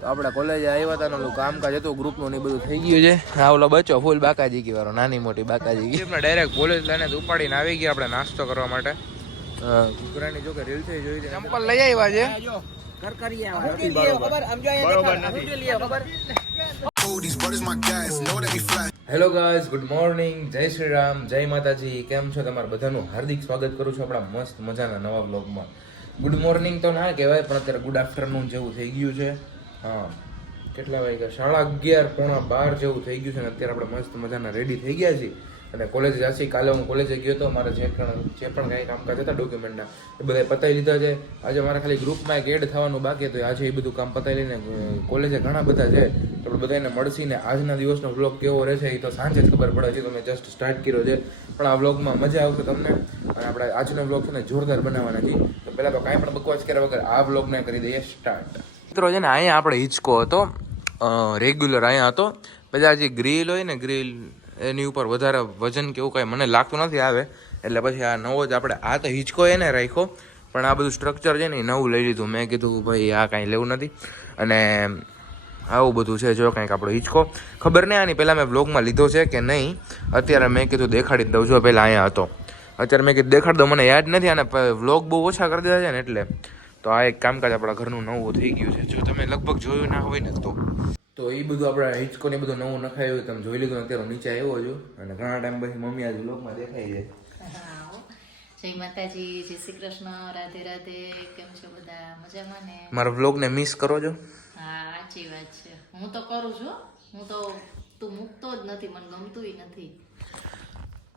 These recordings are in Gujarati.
તો આપણે કોલેજે આવ્યા હતા ને કામકાજ હતું ગ્રુપનું ને બધું થઈ ગયું છે. હા ઓલો બચ્ચો ફૂલ બાકાજી કી વાળો નાની મોટી બાકાજી કી આપણે ડાયરેક્ટ કોલેજ લઈને ઉપાડીને આવી ગયા આપણે નાસ્તો કરવા માટે. ઘૂઘરાની જો કે રીલ થઈ જોઈ છે. ચંપલ લઈ આવ્યા છે. હેલો ગાઈઝ, ગુડ મોર્નિંગ, જય શ્રી રામ, જય માતાજી. કેમ છો? તમારું બધાનું હાર્દિક સ્વાગત કરું છું આપણા મસ્ત મજાના નવા બ્લોગમાં. ગુડ મોર્નિંગ તો ના કહેવાય પણ અત્યારે ગુડ આફ્ટરનૂન જેવું થઈ ગયું છે. હા, કેટલા વાગ્યા? 11:30 પોણા 12 જેવું થઈ ગયું છે ને અત્યારે આપણે મસ્ત મજાના રેડી થઈ ગયા છીએ અને કોલેજ જાસી. કાલે હું કોલેજે ગયો હતો, મારે જે પણ કાંઈ કામકાજ હતા ડોક્યુમેન્ટના એ બધા પતાવી લીધા છે. આજે મારે ખાલી ગ્રુપમાં એક એડ થવાનું બાકી હતું. આજે એ બધું કામ પતાવી લઈને કોલેજે ઘણા બધા છે તો આપણે બધાને મળશીને આજના દિવસનો વ્લોગ કેવો રહેશે એ તો સાંજે જ ખબર પડે છે. તો મેં જસ્ટ સ્ટાર્ટ કર્યો છે પણ આ વ્લોગમાં મજા આવશે તમને. અને આપણે આજનો વ્લોગ છે ને જોરદાર બનાવવાના છીએ. તો પહેલાં તો કાંઈ પણ બકવાસ કર્યા વગર આ વ્લોગને કરી દઈએ સ્ટાર્ટ. મિત્રો છે ને અહીંયા આપણે હિંચકો હતો રેગ્યુલર અહીંયા હતો. બધા જે ગ્રીલ હોય ને ગ્રીલ એની ઉપર વધારે વજન કે એવું કાંઈ મને લાગતું નથી આવે એટલે પછી આ નવો જ આપણે આ તો હિંચકો એને રાખ્યો પણ આ બધું સ્ટ્રક્ચર છે ને એ નવું લઈ લીધું. મેં કીધું ભાઈ આ કાંઈ લેવું નથી અને આવું બધું છે. જો કાંઈક આપણો હિંચકો ખબર નહીં આની પહેલાં મેં વ્લોગમાં લીધો છે કે નહીં. અત્યારે મેં કીધું દેખાડી દઉં છું. પહેલાં અહીંયા હતો અત્યારે મેં કીધું દેખાડી દઉં. મને યાદ નથી અને વ્લોગ બહુ ઓછા કરી દીધા છે ને એટલે તો આ એક કામકાજ આપણા ઘરનું નવું થઈ ગયું છે. જો તમે લગભગ જોયું ના હોય ને તો એ બધું આપણે હિંચકો ને બધું નવું નખાયું તમે જોઈ લીધું. અત્યારે નીચે આવ્યો છું અને ઘણા ટાઈમ પછી મમ્મી આજે વ્લોગમાં દેખાય છે. જય માતાજી, જય શ્રી કૃષ્ણ, રાધે રાધે. કેમ છો બધા? મજામાં ને? મારા વ્લોગને મિસ કરો છો? હા, સાચી વાત છે. હું તો કરું છું. હું તો તું મૂકતો જ નથી, મને ગમતુંય નથી.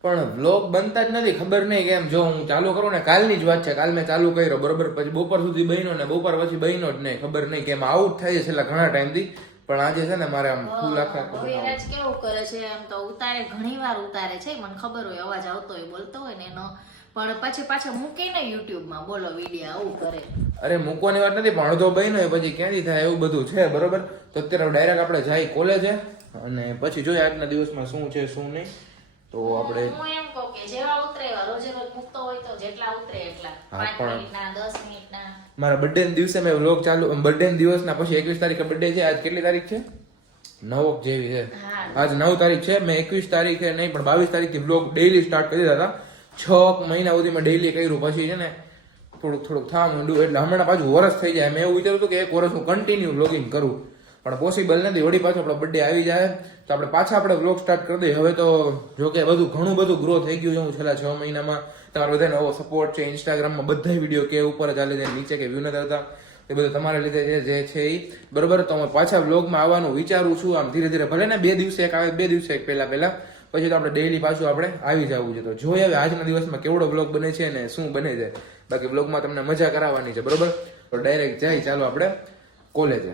પણ વ્લોગ બનતા જ નથી. ખબર નહીં કેમ. જો હું ચાલુ કરું ને કાલની જ વાત છે, કાલ મેં ચાલુ કર્યો બરોબર, પછી બપોર સુધી બન્યો ને બપોર પછી બન્યો જ નહીં. ખબર નહીં કેમ આઉટ થાય છે છેલ્લા ઘણા ટાઈમથી. પણ આજે છે ને મારે આમ ફૂલ આખા ભવ્યરાજ કેવું કરે છે આમ તો ઉતારે, ઘણી વાર ઉતારે છે, મને ખબર હોય અવાજ આવતો હોય બોલતો હોય ને એનો, પણ પછી પાછા મૂકે ને યુટ્યુબમાં બોલો વિડીયો આવું કરે. અરે મૂકવાની વાત નથી પણ અડધો બન્યો પછી ક્યાંથી થાય એવું બધું છે બરોબર. તો અત્યારે ડાયરેક્ટ આપણે જાય કોલેજે અને પછી જોઈએ આજના દિવસમાં શું છે શું નહીં. તો આપણે હું એમ કહું કે જેવા ઉતરે એવા રોજે રોજ મૂકતો હોય તો જેટલા ઉતરે એટલા 5 મિનિટના 10 મિનિટના. મારા બર્થડે ના દિવસે મેં વ્લોગ ચાલુ, બર્થડે ના દિવસના પછી 21 તારીખે બર્થડે છે. આજ કેટલી તારીખ છે? 9 જેવી છે. આજ 9 તારીખ છે. મેં 21 તારીખે નહીં પણ 22 તારીખથી વ્લોગ ડેઈલી સ્ટાર્ટ કરી દીધા હતા. 6 મહિના સુધી મેં ડેઈલી કર્યું. પછી છે ને થોડુંક થવા માંડ્યું એટલે હમણાં પાછું વરસ થઈ જાય. મેં એવું વિચાર્યું હતું કે એક વર્ષ હું કન્ટિન્યુ વ્લોગિંગ કરું પણ પોસિબલ નથી. વળી પાછો આપણો બર્થડે આવી જાય તો આપણે પાછા આપણે વ્લોગ સ્ટાર્ટ કરી દઈએ. હવે તો જો કે ઘણું બધું ગ્રો થઈ ગયું છે. હું છેલ્લા 6 મહિનામાં તમારો બધા નવો સપોર્ટ છે. ઇન્સ્ટાગ્રામમાં બધા વિડીયો કે ઉપર ચાલે છે, નીચે કે વ્યૂ નથી આવતા, એ બધું તમારા લીધે જે છે એ બરોબર. તો હું પાછા વ્લોગમાં આવવાનું વિચારું છું આમ ધીરે ધીરે. ભલે ને 2 દિવસે એક આવે, 2 દિવસે એક પહેલા પછી તો આપણે ડેઈલી પાછું આપણે આવી જવું છે. તો જોઈએ હવે આજના દિવસમાં કેવડો વ્લોગ બને છે ને શું બને છે. બાકી વ્લોગમાં તમને મજા કરાવવાની છે બરોબર. તો ડાયરેક્ટ જાય ચાલો આપણે કોલેજે.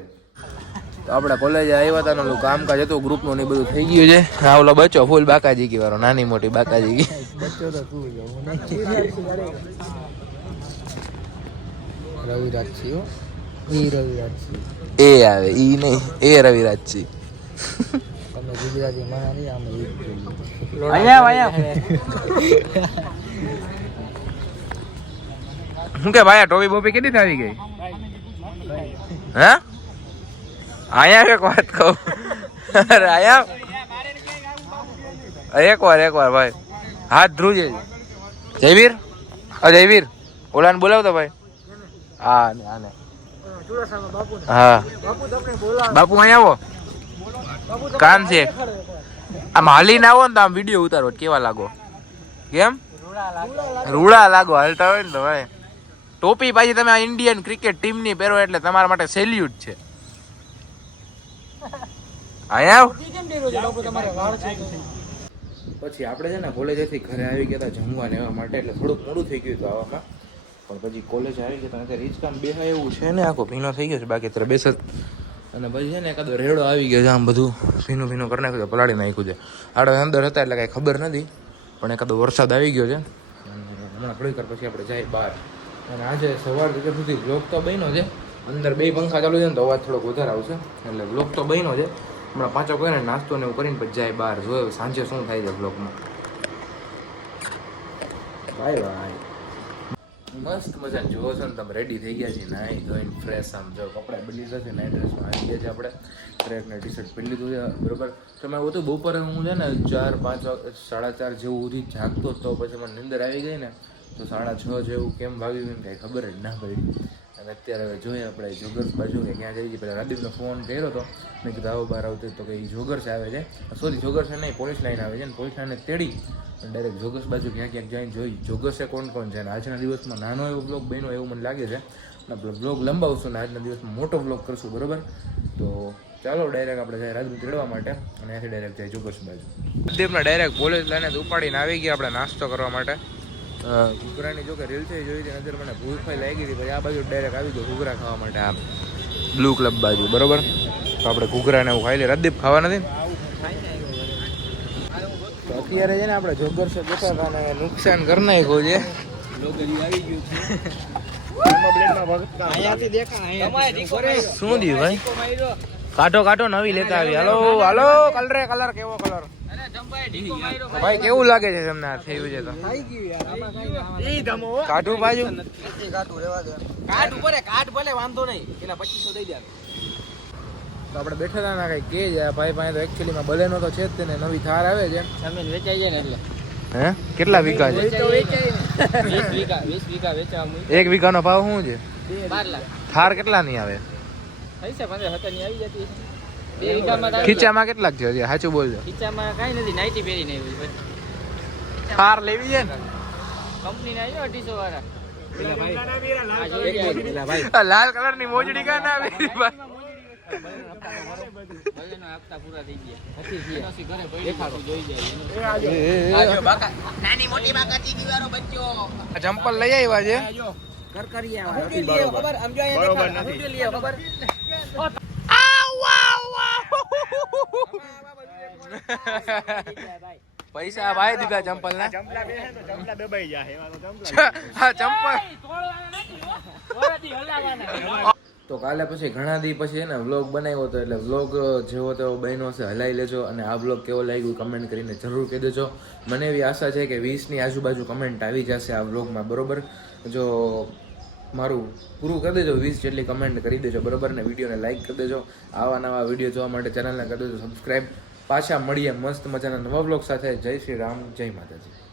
તો આપણે કોલેજે આવ્યા હતા ને કામકાજ હતું ગ્રુપનું ને બધું થઈ ગયું છે. હા ઓલો બચ્ચો ફૂલ બાકાજી કી વાળો નાની મોટી બાકાજી કી બચ્ચો તો રવિરાજજી હો, ઈ રવિરાજજી એ આવે ઈ નહીં, એ રવિરાજજી. તમે ગુજરાતી માં નહીં આમ અહીંયા શું કે ભાઈ ટોપી બોપી કેટલી આવી ગઈ? હે અહીંયા એક વાત કહું. અરે અહીંયા એકવાર ભાઈ હાથ ધ્રુજે. જયવીર જયવીર ઓલાને બોલાવતો ભાઈ. હા હા બાપુ અહીંયા આવો, કામ છે. આમ હાલીને આવો ને તો આમ વિડીયો ઉતારો કેવા લાગો? કેમ રૂડા લાગો હાલતા હોય ને તો ભાઈ. ટોપી પાછી તમે આ ઇન્ડિયન ક્રિકેટ ટીમની પહેરો એટલે તમારા માટે સેલ્યુટ છે. પછી આપણે છે ને કોલેજેથી ઘરે આવી ગયા હતા જમવા લેવા માટે એટલે થોડુંક મોડું થઈ ગયું હતું આવવામાં. પણ પછી કોલેજ આવી ગયા અત્યારે હિંચકામ બેહાય એવું છે ને, આખો ભીનો થઈ ગયો છે. બાકી અત્યારે બેસ અને પછી છે ને એકાદો રેડો આવી ગયો છે. આમ બધું ભીનું કરી નાખ્યું છે, પલાળી નાખ્યું છે. આપણે અંદર હતા એટલે કાંઈ ખબર નથી પણ એકાદો વરસાદ આવી ગયો છે. હમણાં થોડીક વાર પછી આપણે જાય બહાર. અને આજે સવાર સુધી વ્લોગ તો બન્યો છે. અંદર 2 પંખા ચાલુ છે ને તો અવાજ થોડોક વધારે આવશે એટલે વ્લોગ તો બન્યો છે. હમણાં પાછો કરીને નાસ્તો ને એવું કરીને પછી જાય બહાર. જોયો સાંજે શું થાય છે વ્લોગમાં. ભાઈ મસ્ત મજા જોવો છો ને તમે રેડી થઈ ગયા છીએ નાઈ ધોઈને ફ્રેશ આમ જો કપડાં બદલી જશે નાઇટ ડ્રેસમાં આવી ગયા છે આપણે ટ્રેક ને ટી શર્ટ પહેરી લીધું છે બરોબર તો મેં હતું બપોરે હું છે ને 4-5 વાગે 4:30 જેવું સુધી જાગતો તો પછી મને નીંદર આવી ગઈ ને તો 6:30 જેવું કેમ વાગી ગયું કાંઈ ખબર જ ના પડી અને અત્યારે હવે જોઈએ આપણે જોગર્સ બાજુ કે ક્યાં જઈએ પહેલાં રાદીપનો ફોન કર્યો હતો મેં કીધું આવો બહાર આવતું તો કે એ જોગર્સ આવે છે સોરી જોગર્સ નહીં પોલીસ લાઈન આવે છે ને પોલીસ લાઈને તેડી અને ડાયરેક્ટ જોગર્સ બાજુ ક્યાંક જઈને જોઈ જોગર્સે કોણ કોણ છે અને આજના દિવસમાં નાનો એવો બ્લોગ બન્યો એવું મને લાગે છે અને બ્લોગ લંબાવશું ને આજના દિવસમાં મોટો બ્લોગ કરશું બરોબર તો ચાલો ડાયરેક્ટ આપણે જાય રાજદીપ તેડવા માટે અને ત્યાંથી ડાયરેક્ટ જાય જોગર્સ બાજુ રાજદીપને ડાયરેક્ટ પોલીસ લાઈને ઉપાડીને આવી ગયા આપણે નાસ્તો કરવા માટે ઘૂઘરાની જો કે રીલ થઈ જોઈ હતી નજર મને ભૂખ લાગી હતી પછી આ બાજુ ડાયરેક્ટ આવી ગયો ઘૂઘરા ખાવા માટે આમ બ્લુ ક્લબ બાજુ બરોબર તો આપણે ઘૂઘરાને એવું ખાઈ લઈએ રાજદીપ ખાવા નથી તો અત્યારે છે ને આપણે જોગર્સે બેઠા હતા ને નુકસાન કરી નાખ્યું છે શું થયું ભાઈ કાઢો કાઢો નવી લેતા આવી હાલો હાલો કલર કેવો કલર ભાઈ કેવું લાગે છે તમને આ થયું છે તો કાઢું બાજુ તો આપણે બેઠા હતા ને કઈ કે છે ભાઈ પાસે તો એકચ્યુઅલીમાં બલેનો તો છે જ તેને નવી થાર આવે છે વેચાઈ જાય ને એટલે હે કેટલા વીઘા છે 20 વીઘા વેચાવા એક વીઘાનો ભાવ શું છે 12 લાખ થાર કેટલાની આવે થઈ છે 15-17 ની આવી જતી 2 વીઘામાં ખીચામાં કેટલાક છે હજી સાચું બોલજો ખીચામાં કાંઈ નથી નાઈટી પહેરી નહીં હોય થાર લેવી છે ને કંપની ના આવ્યો 250 વાળા આ લાલ કલર ની મોજડી કા ના આવે ભાઈ આપતા પૂરા થઈ ગયા પછી ઘરે પડી જોઈ જાય નાની મોટી બાકાતી દીવારો બચ્ચો આ ચંપલ લઈ આવ્યા છે ખબર આમ જો અહીંયા ખબર પૈસા ભાઈ દીધા ચંપલ ના તો કાલે પછી ઘણા દી પછી ને વ્લોગ બનાવ્યો હતો એટલે વ્લોગ જેવો તેવો બન્યો હશે હલાઈ લેજો અને આ વ્લોગ કેવો લાગ્યું કમેન્ટ કરીને જરૂર કહી દેજો મને એવી આશા છે કે 20ની આજુબાજુ કમેન્ટ આવી જશે આ વ્લોગમાં બરોબર જો મારું પૂરું કરી દેજો 20 જેટલી કમેન્ટ કરી દેજો બરોબર ને વિડીયોને લાઈક કરી દેજો આવા નવા વિડીયો જોવા માટે ચેનલને કરી દેજો સબસ્ક્રાઈબ પાછા મળીએ મસ્ત મજાના નવા વ્લોગ સાથે જય શ્રી રામ જય માતાજી